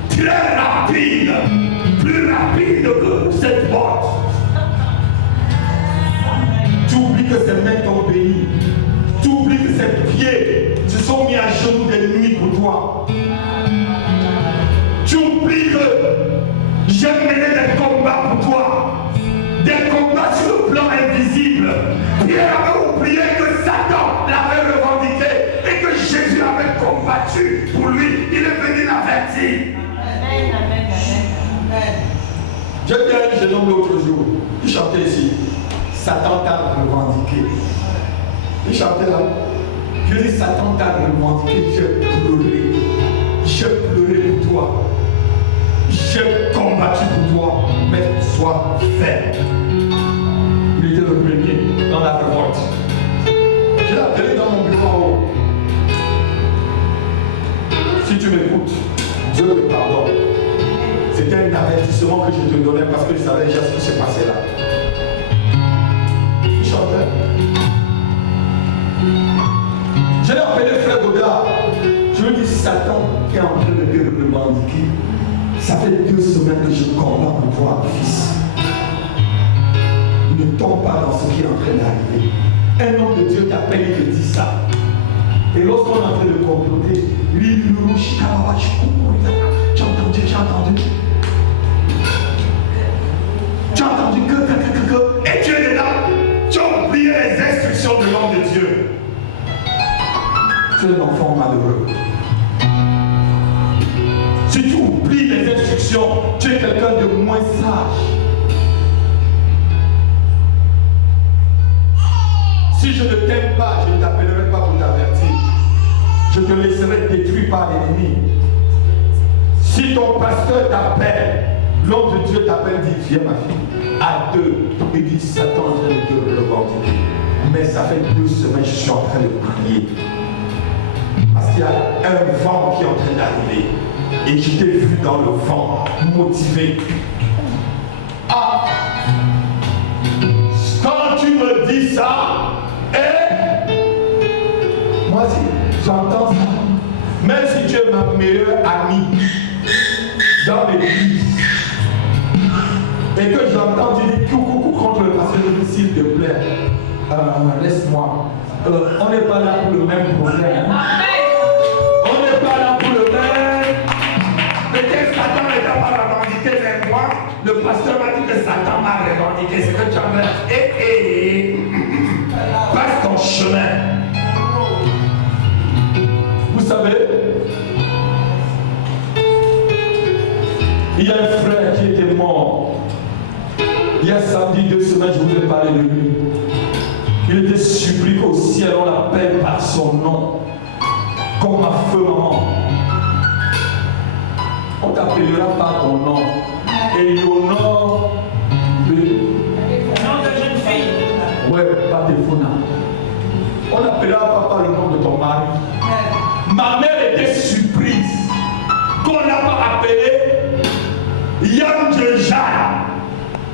Très rapide. Plus rapide que cette porte. Tu oublies que c'est même ton pays. Tu oublies que ses pieds se sont mis à genoux des nuits pour toi. Tu oublies que j'ai mené des combats pour toi. Des combats sur le plan invisible. Pierre avait oublié que Satan l'avait revendiqué et que Jésus avait combattu pour lui. Il est venu l'avertir. Amen, amen, amen. J'ai dit à un jeune homme l'autre jour, il chantait ici. Satan t'a revendiqué. Il chantait là. Je dis, Satan t'a revendiqué. J'ai pleuré. J'ai pleuré pour toi. J'ai combattu pour toi, mais sois ferme. Il était le premier dans la révolte. Je l'ai appelé dans mon bureau en haut. Si tu m'écoutes, Dieu te pardonne. C'était un avertissement que je te donnais parce que je savais déjà ce qui se passait là. Il chantait. Je l'ai appelé frère Godard. Je lui ai dit, Satan qui est en train de te revendiquer. Ça fait 2 semaines que je combats pour toi, fils. Ne tombe pas dans ce qui est en train d'arriver. Un homme de Dieu t'appelle et te dit ça. Et lorsqu'on est en train de comploter, lui, tu as entendu, j'ai entendu. Tu as entendu que. Et tu es là. Tu as oublié les instructions de l'homme de Dieu. Tu es un enfant malheureux. Si tu oublies les instructions, tu es quelqu'un de moins sage. Si je ne t'aime pas, je ne t'appellerai pas pour t'avertir. Je te laisserai détruit par l'ennemi. Si ton pasteur t'appelle, l'homme de Dieu t'appelle, dit viens ma fille. À deux, il dit Satan est en train de te revendiquer. Mais ça fait 2 semaines que je suis en train de prier. Parce qu'il y a un vent qui est en train d'arriver. Et je t'ai vu dans le vent, motivé. Ah! Quand tu me dis ça, moi si j'entends ça, même si tu es ma meilleure amie dans l'église, et que j'entends dire coucou contre le pasteur, s'il te plaît, laisse-moi. On n'est pas là pour le même problème. On n'est pas là pour le même. Peut-être Satan ne t'a pas revendiqué, mais moi, le pasteur m'a dit que Satan m'a revendiqué. C'est que tu as passe ton chemin. Vous savez, il y a un frère qui était mort. Il y a samedi 2 semaines, je vous ai parlé de lui. Il était supplié au ciel, on l'appelle par son nom. Comme ma feu maman. On t'appellera par ton nom. Éléonore de... Nom de jeune fille. Ouais, pas de Fona. On appellera pas par le nom de ton mari. Ma mère était surprise qu'on n'a pas appelé Yam Djeja.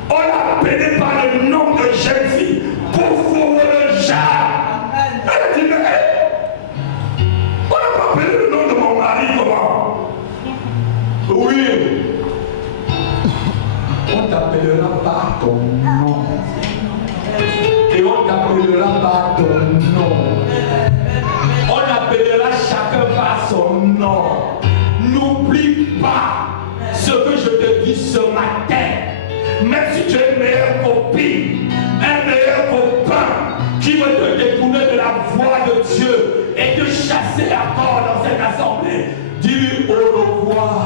On l'a appelé par le nom de jeune fille pour fourrer le jar. Elle a dit, mais on n'a pas appelé le nom de mon mari, comment? Oui. On t'appellera par ton nom. Et on t'appellera par ton nom. On appellera chacun par son nom. N'oublie pas ce que je te dis ce matin. Même si tu es une meilleure copine, un meilleur copain qui veut te détourner de la voie de Dieu et te chasser à corps dans cette assemblée, dis-lui au revoir.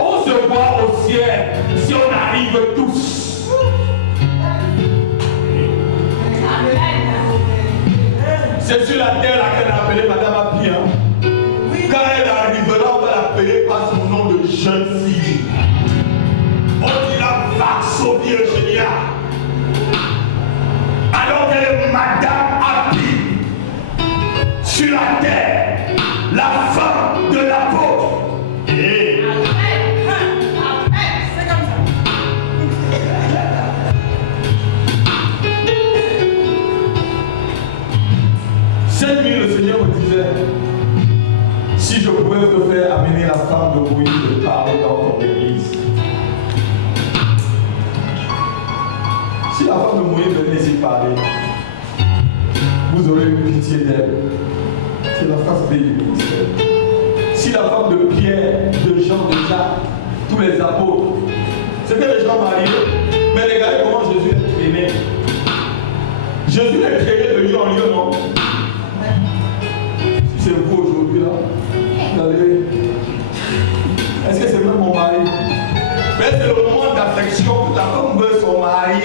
On se voit au ciel si on arrive tous. C'est sur la terre là qu'elle a appelé Madame Abi. Quand elle arrivera, on va l'appeler par son nom de jeune fille. On dira Vaxo Virginia. Alors qu'elle est Madame Abi. Sur la terre, la femme de l'apôtre. Et C'est comme ça. cette nuit, le Seigneur me disait, si je pouvais te faire amener la femme de Moïse de parler dans ton église. Si la femme de Moïse venait ici parler, vous aurez eu pitié d'elle. C'est la face B du ministère. Si la femme de Pierre, de Jean, de Jacques, tous les apôtres, c'était les gens mariés, mais regardez comment Jésus est traîné. Jésus est traîné de lieu en lieu, non? Si c'est vous aujourd'hui là, regardez. Est-ce que c'est même mon mari? Mais c'est le moment d'affection que la femme veut son mari.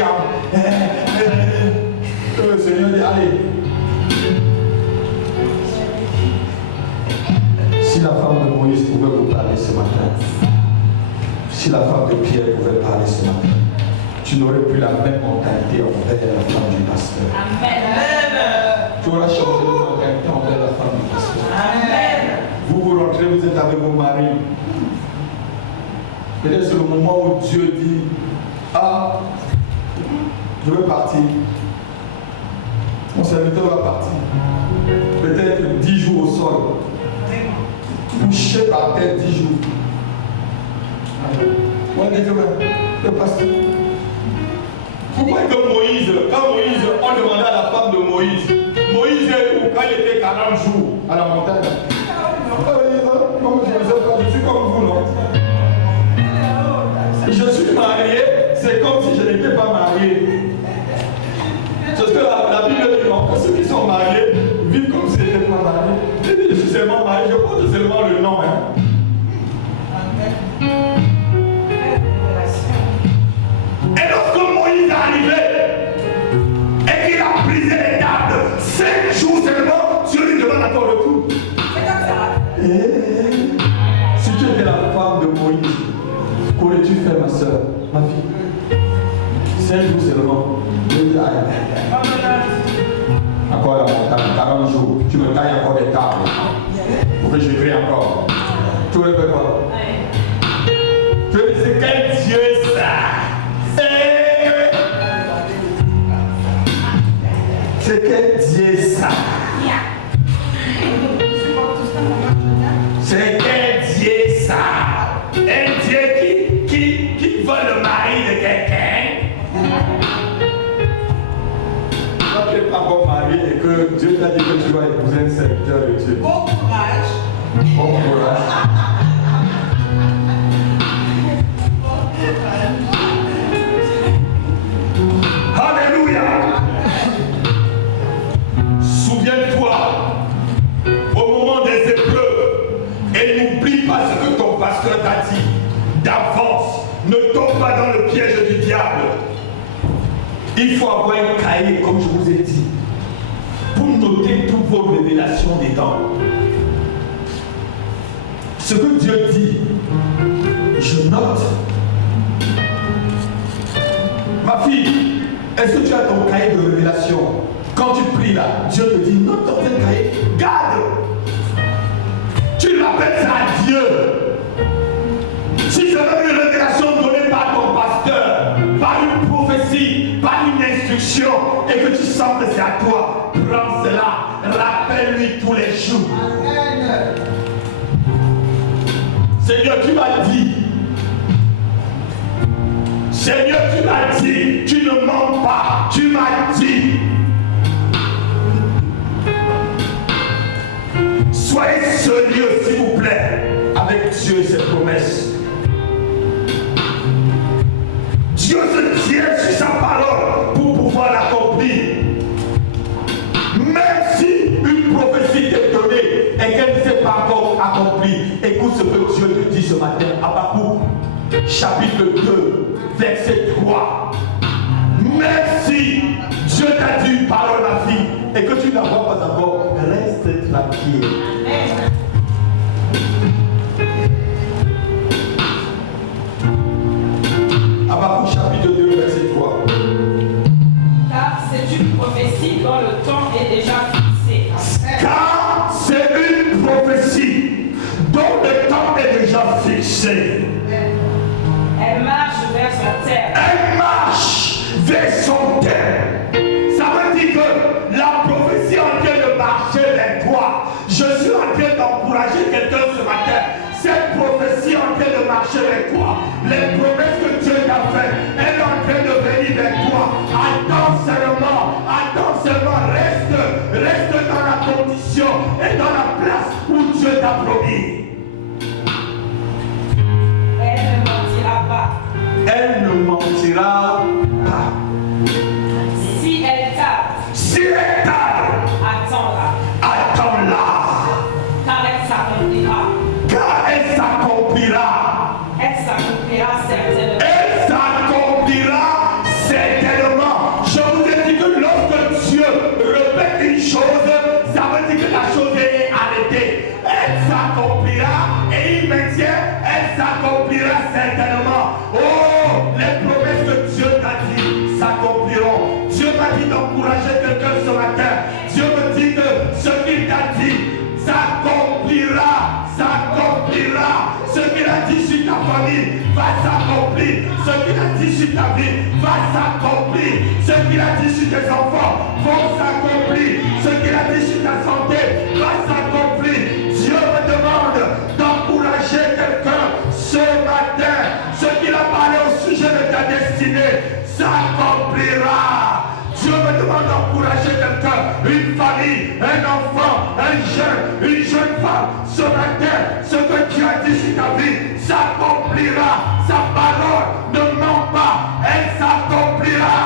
Que le Seigneur dit, allez. Si la femme de Moïse pouvait vous parler ce matin, si la femme de Pierre pouvait parler ce matin, tu n'aurais plus la même mentalité envers la femme du pasteur. Amen. Tu auras changé de mentalité envers la femme du pasteur. Amen. Vous rentrez, vous êtes avec vos maris. Peut-être c'est le moment où Dieu dit, ah, je veux partir. Mon serviteur va partir. Peut-être 10 jours au sol. Couché par terre 10 jours. Ouais, dites-le, le pasteur. Vous voyez que Moïse, quand Moïse, on demandait à la femme de Moïse, Moïse est où quand il était 40 jours à la montagne? Je suis comme vous, non? Je suis marié, c'est comme si je n'étais pas marié. C'est ce que la Bible dit, non? Ceux qui sont mariés vivent comme s'ils n'étaient pas mariés. Je suis seulement marié, je porte seulement le nom. Hein. Et lorsque Moïse est arrivé et qu'il a brisé les tables, 5 jours seulement, Dieu lui demande encore le coup. Si tu étais la femme de Moïse, qu'aurais-tu fait, ma soeur, ma fille? 5 jours seulement. Encore la montagne, 40 jours. Tu me tailles encore des tables. Pour que j'écris encore. Tu veux faire quoi? Tu veux dire, c'est quel Dieu ça? C'est quel Dieu ça? C'est quel Dieu ça? Un Dieu qui vole le mari de quelqu'un? Quand tu n'es pas encore marié et que Dieu t'a dit que tu vas épouser un serviteur de Dieu. Bon courage. Bon courage. Alléluia. Souviens-toi au moment des épreuves et n'oublie pas ce que ton pasteur t'a dit. D'avance, ne tombe pas dans le piège du diable. Il faut avoir un cahier, comme je vous ai dit, pour noter toutes vos révélations dedans. Ce que Dieu dit, je note. Ma fille, est-ce que tu as ton cahier de révélation? Quand tu pries là, Dieu te dit, note ton cahier, garde. Tu l'appelles ça à Dieu. Si c'est une révélation donnée par ton pasteur, par une prophétie, par une instruction, et que tu sens que c'est à toi, prends cela, rappelle-lui tous les jours. Amen. Seigneur, tu m'as dit. Seigneur, tu m'as dit. Tu ne mens pas. Tu m'as dit. Soyez sérieux, s'il vous plaît, avec Dieu et ses promesses. Dieu se tient sur sa parole pour pouvoir l'accomplir. Même si une prophétie t'est donnée et qu'elle ne s'est pas encore accomplie, écoute ce que Dieu te dit ce matin. Habakkuk, chapitre 2, verset 3. Même si Dieu t'a dit une parole, ma fille, et que tu ne la vois pas encore, reste tranquille. Amen. Habakkuk chapitre 2, verset 3. Car c'est une prophétie dont le temps est déjà fixé. Car c'est une prophétie dont le temps est déjà fixé. Elle marche vers son terme. Elle marche vers son terme. Ça veut dire que la prophétie est en train de marcher vers toi. Je suis en train d'encourager quelqu'un ce matin. Cette prophétie est en train de marcher vers toi. Les promesses que Dieu t'a faites, elles sont en train de venir vers toi. Attends seulement, reste dans la condition et dans la place où Dieu t'a promis. Elle ne mentira pas. Elle ne mentira pas. Si elle tarde, attends-la. Attends-la. Car elle s'accomplira. Elle s'accomplira certainement. Elle s'accomplira certainement. Je vous ai dit que lorsque Dieu répète une chose, ça veut dire que la chose est arrêtée. Elle s'accomplira et il maintient, elle s'accomplira certainement. Oh, les promesses que Dieu t'a dit s'accompliront. Dieu m'a dit d'encourager quelqu'un ce matin. Dieu me dit que ce qu'il t'a dit s'accomplira. Ce qu'il a dit sur ta famille va s'accomplir. Ce qu'il a dit sur ta vie va s'accomplir. Ce qu'il a dit sur tes enfants va s'accomplir. Ce qu'il a dit sur ta santé va s'accomplir. Dieu me demande d'encourager quelqu'un ce matin. Ce qu'il a parlé au sujet de ta destinée s'accomplira. demande d'encourager quelqu'un, une famille, un enfant, une jeune femme. Ce matin, ce que Dieu a dit sur ta vie s'accomplira. Sa parole ne ment pas, elle s'accomplira.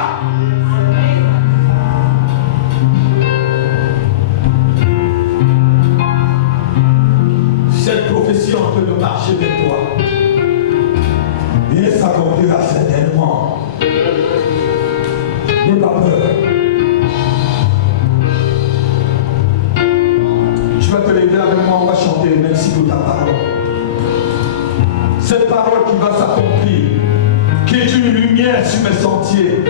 Cette prophétie en train de marcher avec toi. Et elle s'accomplira certainement. N'aie pas peur. Tu vas te lever avec moi, on va chanter merci pour ta parole. Cette parole qui va s'accomplir, qui est une lumière sur mes sentiers.